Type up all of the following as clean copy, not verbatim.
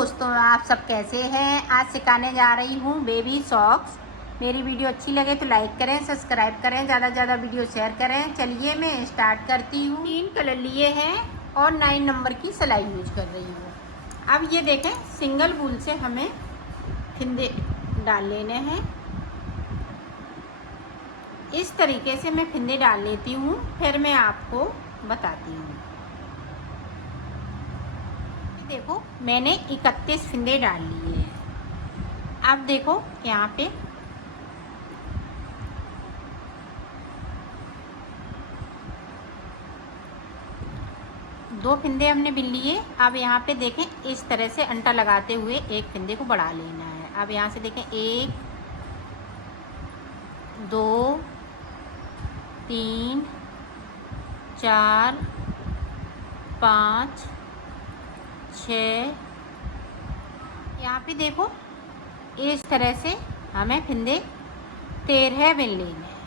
दोस्तों, आप सब कैसे हैं। आज सिखाने जा रही हूँ बेबी सॉक्स। मेरी वीडियो अच्छी लगे तो लाइक करें, सब्सक्राइब करें, ज़्यादा से ज़्यादा वीडियो शेयर करें। चलिए मैं स्टार्ट करती हूँ। 3 कलर लिए हैं और 9 नंबर की सिलाई यूज कर रही हूँ। अब ये देखें, सिंगल वूल से हमें फिंदे डाल लेने हैं। इस तरीके से मैं फिंदे डाल लेती हूँ, फिर मैं आपको बताती हूँ। देखो, मैंने 31 फिंदे डाल लिए हैं। अब देखो यहाँ पे दो फिंदे हमने बिन लिए। अब यहाँ पे देखें, इस तरह से अंटा लगाते हुए एक फिंदे को बढ़ा लेना है। अब यहाँ से देखें, 1 2 3 4 5 6। यहाँ पे देखो, इस तरह से हमें फिंदे 13 बिन लेने हैं।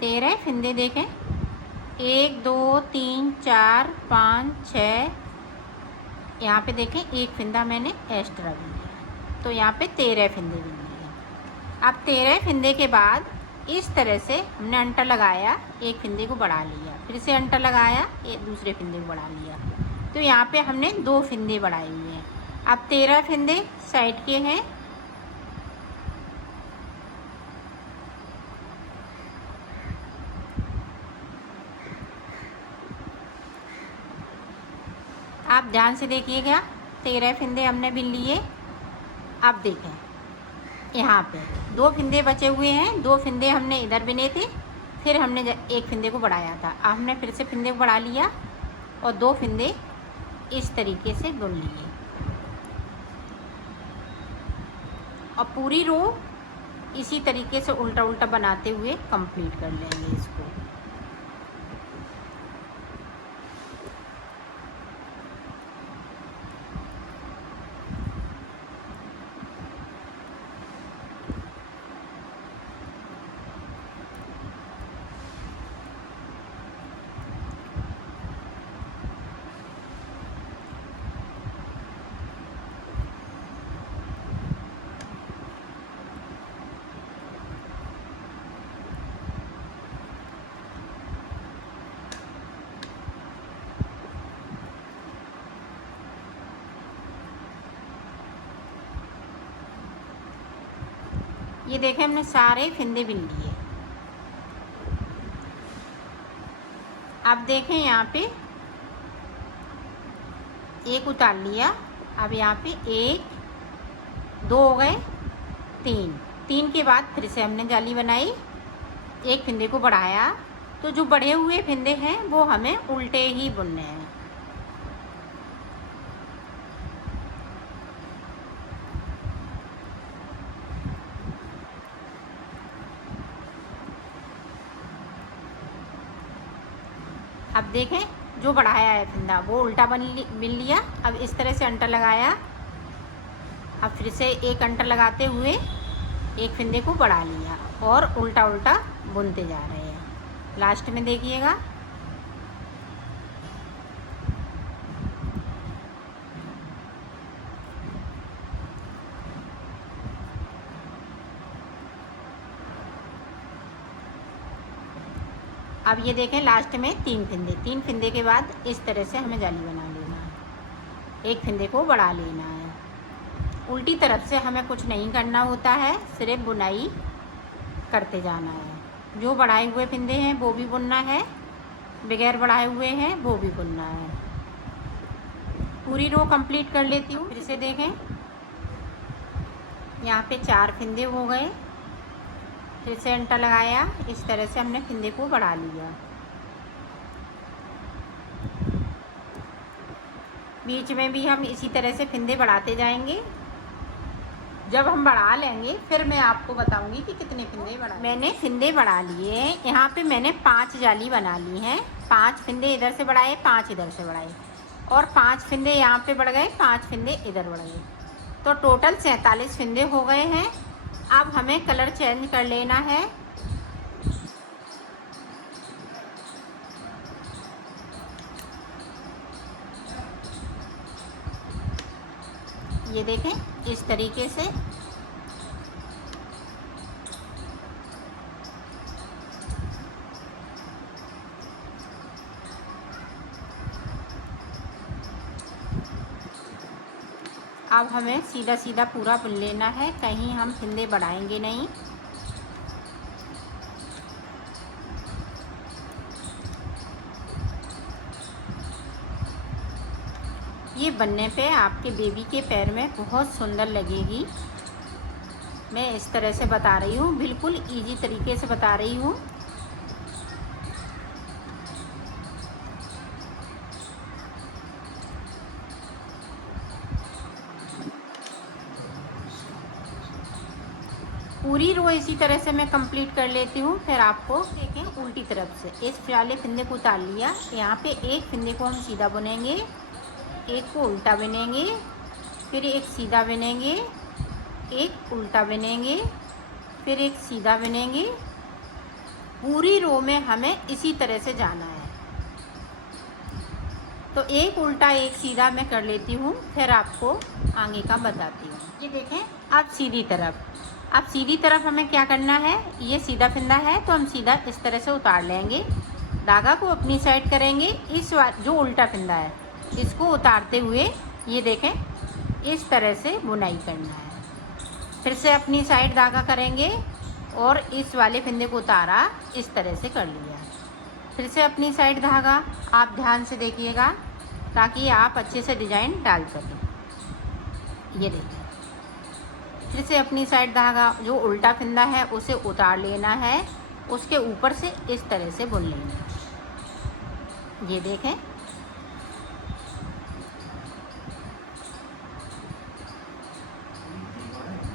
तेरह फिंदे देखें, 1 2 3 4 5 6। यहाँ पे देखें, एक फिंदा मैंने एक्स्ट्रा बिन लिया, तो यहाँ पे 13 फिंदे बिन लिए। अब 13 फिंदे के बाद इस तरह से हमने अंटा लगाया, एक फिंदे को बढ़ा लिया, फिर से अंटा लगाया, एक दूसरे फिंदे को बढ़ा लिया, तो यहाँ पे हमने 2 फिंदे बढ़ाए हुए हैं। अब 13 फिंदे साइड के हैं। आप ध्यान से देखिएगा, 13 फिंदे हमने बिन लिए। अब देखें, यहाँ पे 2 फिंदे बचे हुए हैं। 2 फिंदे हमने इधर बिने थे, फिर हमने एक फिंदे को बढ़ाया था। अब हमने फिर से फिंदे को बढ़ा लिया और 2 फिंदे इस तरीके से बुन लिए और पूरी रो इसी तरीके से उल्टा उल्टा बनाते हुए कंप्लीट कर लेंगे इसको। ये देखें, हमने सारे फिंदे बिन लिए। अब देखें, यहाँ पे एक उतार लिया। अब यहाँ पे 1 2 हो गए, 3 के बाद फिर से हमने जाली बनाई, एक फिंदे को बढ़ाया, तो जो बढ़े हुए फिंदे हैं वो हमें उल्टे ही बुनने हैं। अब देखें, जो बढ़ाया है फिंदा वो उल्टा बिन लिया। अब इस तरह से अंटा लगाया, अब फिर से एक अंटा लगाते हुए एक फिंदे को बढ़ा लिया और उल्टा उल्टा बुनते जा रहे हैं। लास्ट में देखिएगा, अब ये देखें, लास्ट में 3 फिंदे के बाद इस तरह से हमें जाली बना लेना है। एक फिंदे को बढ़ा लेना है। उल्टी तरफ से हमें कुछ नहीं करना होता है, सिर्फ बुनाई करते जाना है। जो बढ़ाए हुए फिंदे हैं वो भी बुनना है, बगैर बढ़ाए हुए हैं वो भी बुनना है। पूरी रो कंप्लीट कर लेती हूँ। फिर से देखें, यहाँ पे 4 फिंदे हो गए, फिर से अंटा लगाया, इस तरह से हमने फिंदे को बढ़ा लिया। बीच में भी हम इसी तरह से फिंदे बढ़ाते जाएंगे। जब हम बढ़ा लेंगे फिर मैं आपको बताऊंगी कि कितने फिंदे बढ़ा। मैंने फिंदे बढ़ा लिए। यहाँ पे मैंने 5 जाली बना ली हैं। 5 फिंदे इधर से बढ़ाए, 5 इधर से बढ़ाए और 5 फिंदे यहाँ पे बढ़ गए, 5 फिंदे इधर बढ़ गए, तो टोटल 47 फिंदे हो गए हैं। अब हमें कलर चेंज कर लेना है। ये देखें इस तरीके से। अब हमें सीधा सीधा पूरा बुन लेना है, कहीं हम फंदे बढ़ाएंगे नहीं। ये बनने पे आपके बेबी के पैर में बहुत सुंदर लगेगी। मैं इस तरह से बता रही हूँ, बिल्कुल इजी तरीके से बता रही हूँ। पूरी रो इसी तरह से मैं कंप्लीट कर लेती हूँ। फिर आपको देखें उल्टी तरफ से इस वाले फंदे को उतार लिया। यहाँ पे एक फंदे को हम सीधा बुनेंगे, एक को उल्टा बुनेंगे, फिर एक सीधा बुनेंगे, एक उल्टा बुनेंगे, फिर एक सीधा बुनेंगे। पूरी रो में हमें इसी तरह से जाना है। तो एक उल्टा एक सीधा मैं कर लेती हूँ, फिर आपको आगे का बताती हूँ। ये देखें अब सीधी तरफ। अब सीधी तरफ हमें क्या करना है, ये सीधा फंदा है तो हम सीधा इस तरह से उतार लेंगे, धागा को अपनी साइड करेंगे। इस जो उल्टा फंदा है इसको उतारते हुए ये देखें इस तरह से बुनाई करना है। फिर से अपनी साइड धागा करेंगे और इस वाले फंदे को उतारा, इस तरह से कर लिया। फिर से अपनी साइड धागा, आप ध्यान से देखिएगा ताकि आप अच्छे से डिजाइन डाल सकें। ये देखिए फिर से अपनी साइड धागा, जो उल्टा फंदा है उसे उतार लेना है, उसके ऊपर से इस तरह से बुन लेना है। ये देखें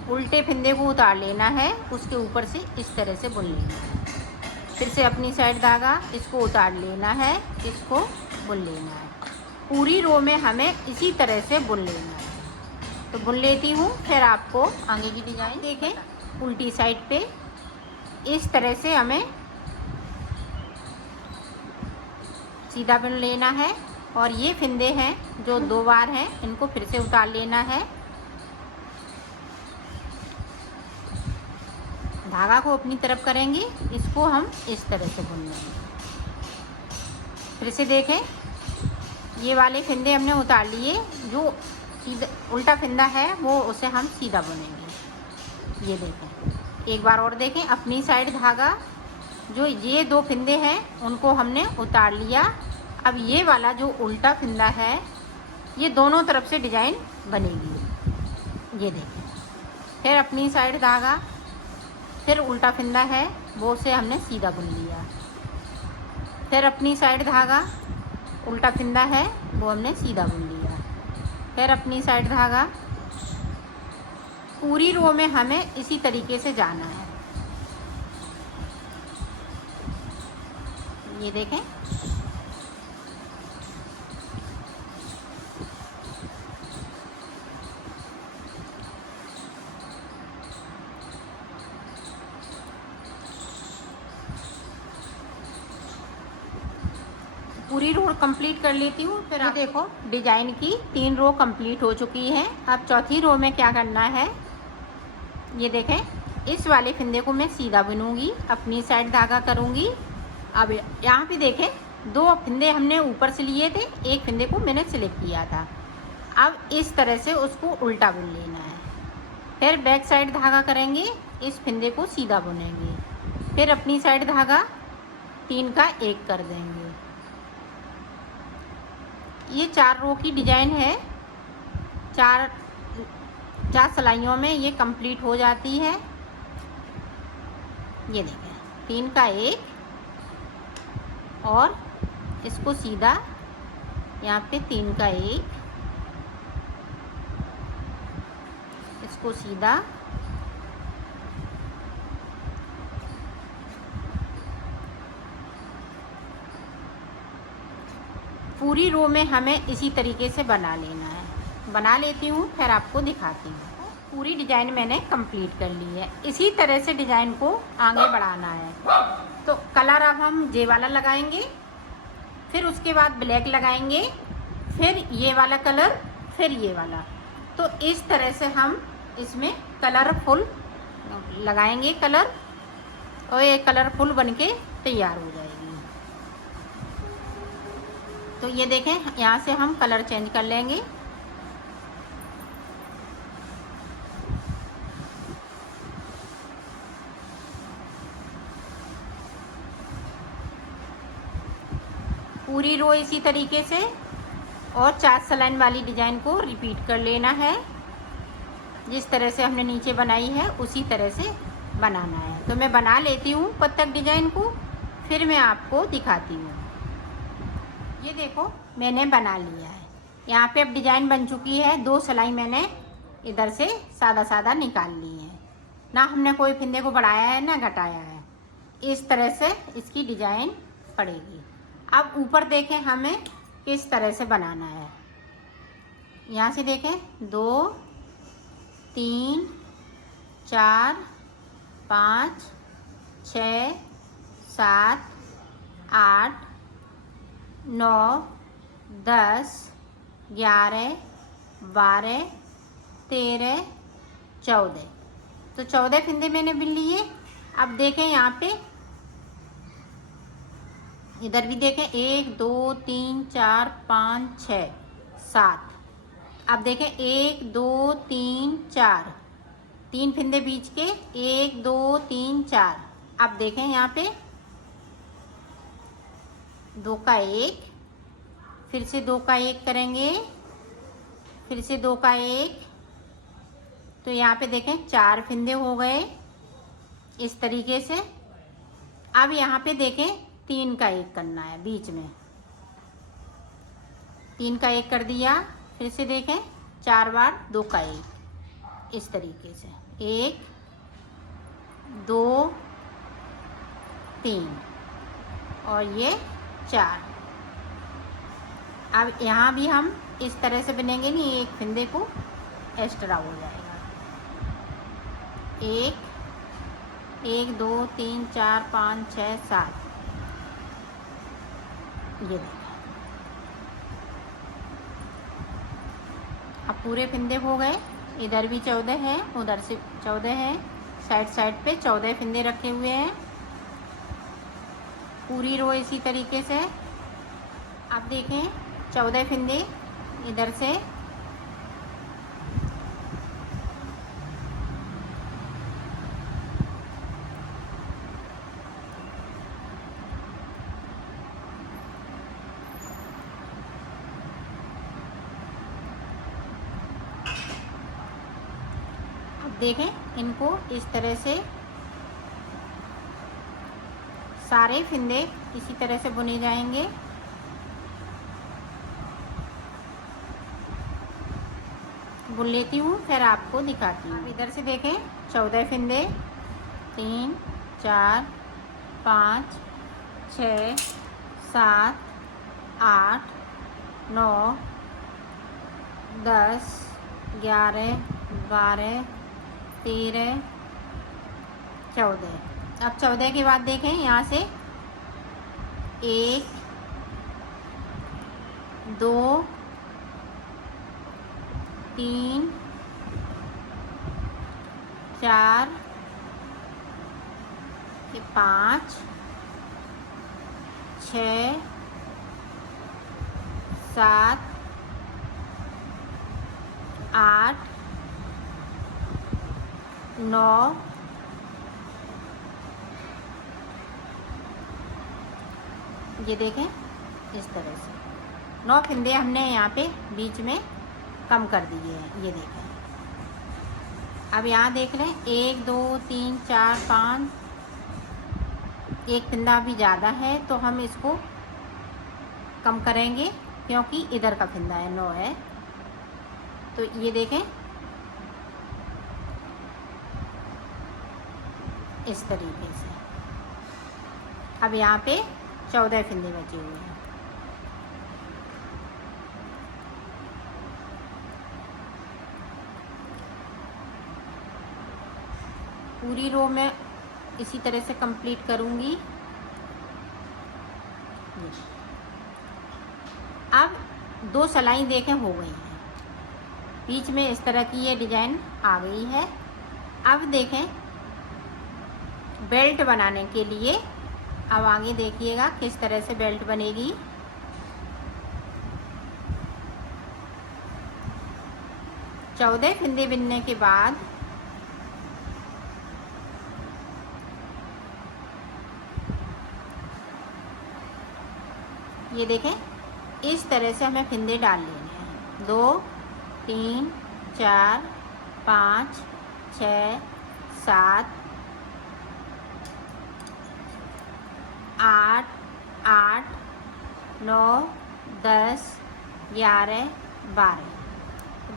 उल्टे फंदे को उतार लेना है, उसके ऊपर से इस तरह से बुन लेना है। फिर से अपनी साइड धागा, इसको उतार लेना है, इसको बुन लेना है। पूरी रो में हमें इसी तरह से बुन लेना है। तो बुन लेती हूँ, फिर आपको आगे की डिजाइन देखें। उल्टी साइड पे इस तरह से हमें सीधा बुन लेना है और ये फंदे हैं जो दो बार हैं, इनको फिर से उतार लेना है। धागा को अपनी तरफ करेंगे, इसको हम इस तरह से बुन लेंगे। फिर से देखें ये वाले फंदे हमने उतार लिए, जो सीधा उल्टा फंदा है वो उसे हम सीधा बुनेंगे। ये देखें एक बार और देखें, अपनी साइड धागा, जो ये दो फंदे हैं उनको हमने उतार लिया। अब ये वाला जो उल्टा फंदा है ये दोनों तरफ से डिजाइन बनेगी। ये देखें फिर अपनी साइड धागा, फिर उल्टा फंदा है वो उसे हमने सीधा बुन लिया। फिर अपनी साइड धागा, उल्टा फंदा है वो हमने सीधा बुन लिया। फिर अपनी साइड धागा। पूरी रो में हमें इसी तरीके से जाना है। ये देखें पूरी रो कंप्लीट कर लेती हूँ। फिर आप देखो डिजाइन की 3 रो कंप्लीट हो चुकी है। अब चौथी रो में क्या करना है, ये देखें इस वाले फंदे को मैं सीधा बुनूंगी, अपनी साइड धागा करूंगी। अब यहाँ पे देखें 2 फंदे हमने ऊपर से लिए थे, एक फंदे को मैंने सिलेक्ट किया था। अब इस तरह से उसको उल्टा बुन लेना है। फिर बैक साइड धागा करेंगे, इस फंदे को सीधा बुनेंगे, फिर अपनी साइड धागा 3 का 1 कर देंगे। ये 4 रो की डिजाइन है, 4 सिलाइयों में ये कंप्लीट हो जाती है। ये देखें 3 का 1 और इसको सीधा यहाँ पे 3 का 1, इसको सीधा, पूरी रो में हमें इसी तरीके से बना लेना है। बना लेती हूँ फिर आपको दिखाती हूँ। पूरी डिजाइन मैंने कंप्लीट कर ली है। इसी तरह से डिजाइन को आगे बढ़ाना है। तो कलर अब हम ये वाला लगाएंगे, फिर उसके बाद ब्लैक लगाएंगे, फिर ये वाला कलर, फिर ये वाला। तो इस तरह से हम इसमें कलरफुल लगाएंगे कलर, और ये कलरफुल बनके तैयार हो जाएगी। तो ये देखें, यहाँ से हम कलर चेंज कर लेंगे। पूरी रो इसी तरीके से और 4 सलाइन वाली डिजाइन को रिपीट कर लेना है। जिस तरह से हमने नीचे बनाई है उसी तरह से बनाना है। तो मैं बना लेती हूँ बत्तख डिजाइन को, फिर मैं आपको दिखाती हूँ। ये देखो मैंने बना लिया है। यहाँ पे अब डिजाइन बन चुकी है। 2 सलाई मैंने इधर से सादा सादा निकाल ली है, ना हमने कोई फिंदे को बढ़ाया है ना घटाया है। इस तरह से इसकी डिजाइन पड़ेगी। अब ऊपर देखें हमें किस तरह से बनाना है। यहाँ से देखें 2 3 4 5 6 7 8 9 10 11 12 13 14। तो 14 फिंदे मैंने बिन लिए। अब देखें यहाँ पे, इधर भी देखें 1 2 3 4 5 6 7। अब देखें 1 2 3 4, 3 फिंदे बीच के 1 2 3 4। अब देखें यहाँ पे 2 का 1, फिर से 2 का 1 करेंगे, फिर से 2 का 1। तो यहाँ पे देखें 4 फिंदे हो गए इस तरीके से। अब यहाँ पे देखें 3 का 1 करना है बीच में। 3 का 1 कर दिया, फिर से देखें 4 बार 2 का 1 इस तरीके से। 1 2 3 और ये 4। अब यहाँ भी हम इस तरह से बनेंगे, नहीं एक फिंदे को एक्स्ट्रा हो जाएगा। 1 2 3 4 5 6 7। ये देखो अब पूरे फिंदे हो गए। इधर भी 14 है, उधर से 14 है, साइड साइड पे 14 फिंदे रखे हुए हैं। पूरी रो इसी तरीके से। अब देखें 14 फिंदे इधर से, देखें इनको इस तरह से सारे फिंदे इसी तरह से बुने जाएंगे। बुन लेती हूँ फिर आपको दिखाती हूँ। इधर से देखें 14 फिंदे, 3 4 5 6 7 8 9 10 11 12 13 14। अब 14 के बाद देखें यहाँ से 1 2 3 4 5 6 7 8 9 ये देखें इस तरह से 9 फिंदे हमने यहाँ पे बीच में कम कर दिए हैं। ये देखें। अब यहाँ देख रहे हैं 1 2 3 4 5, एक फिंदा भी ज़्यादा है तो हम इसको कम करेंगे क्योंकि इधर का फिंदा है 9 है। तो ये देखें इस तरीके से। अब यहाँ पे 14 फिंदे बचे हुए हैं। पूरी रो में इसी तरह से कंप्लीट करूँगी। अब 2 सलाई देखें हो गई हैं। बीच में इस तरह की ये डिजाइन आ गई है। अब देखें बेल्ट बनाने के लिए, अब आगे देखिएगा किस तरह से बेल्ट बनेगी। चौदह फंदे बिनने के बाद ये देखें इस तरह से हमें फंदे डाल लेने हैं। 2 3 4 5 6 7 8 8 9 10 11 12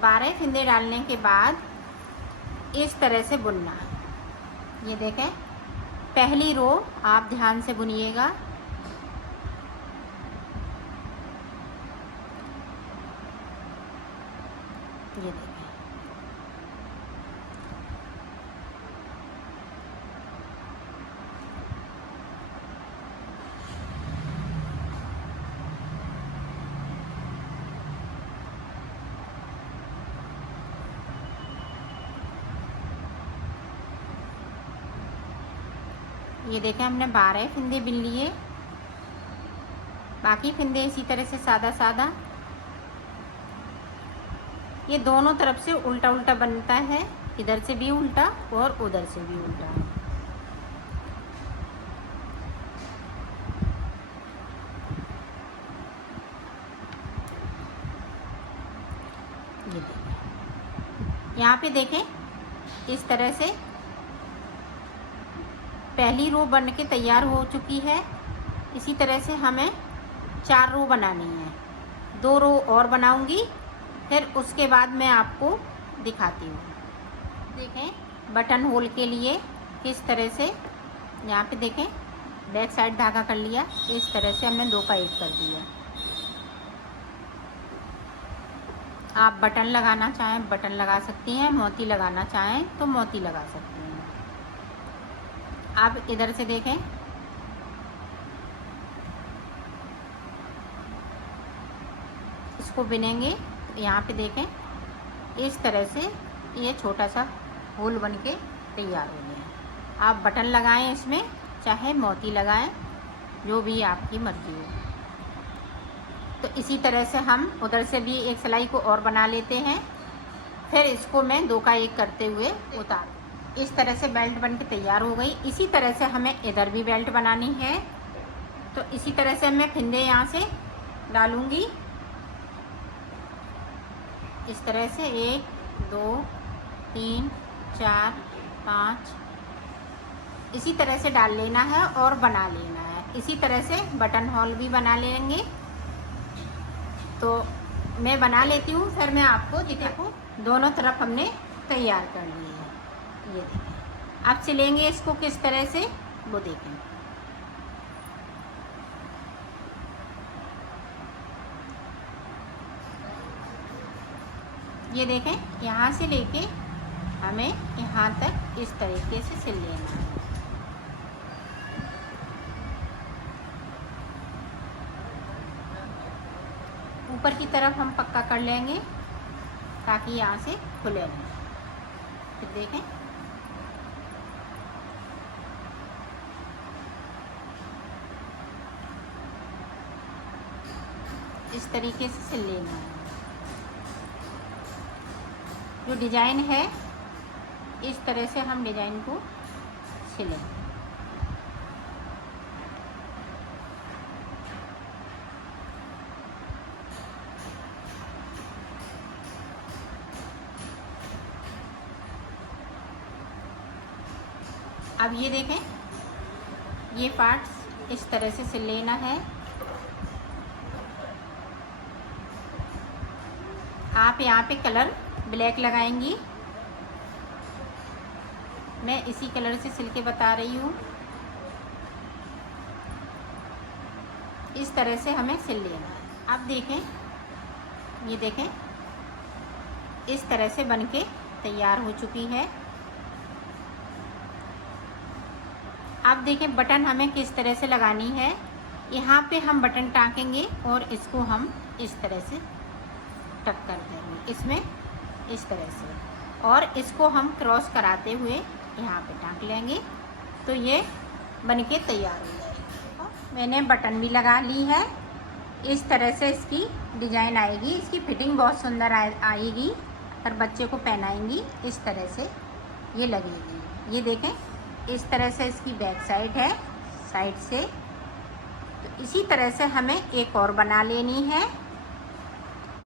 12 फंदे डालने के बाद इस तरह से बुनना है। ये देखें पहली रो आप ध्यान से बुनिएगा। ये देखें ये देखें हमने 12 फंदे बिन लिए। बाकी फंदे इसी तरह से सादा सादा, ये दोनों तरफ से उल्टा उल्टा बनता है, इधर से भी उल्टा और उधर से भी उल्टा। ये देखें यहाँ पे देखें इस तरह से पहली रो बन के तैयार हो चुकी है। इसी तरह से हमें 4 रो बनानी है। 2 रो और बनाऊंगी, फिर उसके बाद मैं आपको दिखाती हूँ। देखें बटन होल के लिए किस तरह से, यहाँ पे देखें बैक साइड धागा कर लिया, इस तरह से हमने 2 का 1 कर दिया। आप बटन लगाना चाहें बटन लगा सकती हैं, मोती लगाना चाहें तो मोती लगा सकती हैं। आप इधर से देखें इसको बिनेंगे, यहाँ पे देखें इस तरह से ये छोटा सा होल बन के तैयार हो गया। आप बटन लगाएं इसमें, चाहे मोती लगाएं, जो भी आपकी मर्जी हो। तो इसी तरह से हम उधर से भी एक सिलाई को और बना लेते हैं। फिर इसको मैं 2 का 1 करते हुए उतार, इस तरह से बेल्ट बन के तैयार हो गई। इसी तरह से हमें इधर भी बेल्ट बनानी है। तो इसी तरह से मैं फंदे यहाँ से डालूँगी, इस तरह से 1 2 3 4 5 इसी तरह से डाल लेना है और बना लेना है। इसी तरह से बटन होल भी बना लेंगे। तो मैं बना लेती हूँ, फिर मैं आपको देखो दोनों तरफ हमने तैयार कर लिए है। ये देखें अब सिलेंगे इसको किस तरह से, वो देखें। ये देखें यहाँ से लेके हमें यहाँ तक इस तरीके से सिल लेना है। ऊपर की तरफ हम पक्का कर लेंगे ताकि यहाँ से खुले नहीं। फिर देखें इस तरीके से सिल लेना है। जो डिज़ाइन है इस तरह से हम डिज़ाइन को सिलें। अब ये देखें ये पार्ट्स इस तरह से सिल लेना है। आप यहाँ पे कलर ब्लैक लगाएंगी, मैं इसी कलर से सिल के बता रही हूँ। इस तरह से हमें सिल लेना है। अब देखें ये देखें इस तरह से बनके तैयार हो चुकी है। अब देखें बटन हमें किस तरह से लगानी है। यहाँ पे हम बटन टाँकेंगे और इसको हम इस तरह से टक कर देंगे। इसमें इस तरह से, और इसको हम क्रॉस कराते हुए यहाँ पे टाँक लेंगे तो ये बनके तैयार हो जाएगी। मैंने बटन भी लगा ली है। इस तरह से इसकी डिज़ाइन आएगी। इसकी फिटिंग बहुत सुंदर आएगी। अगर बच्चे को पहनाएंगी इस तरह से ये लगेगी। ये देखें, इस तरह से इसकी बैक साइड है, साइड से। तो इसी तरह से हमें एक और बना लेनी है।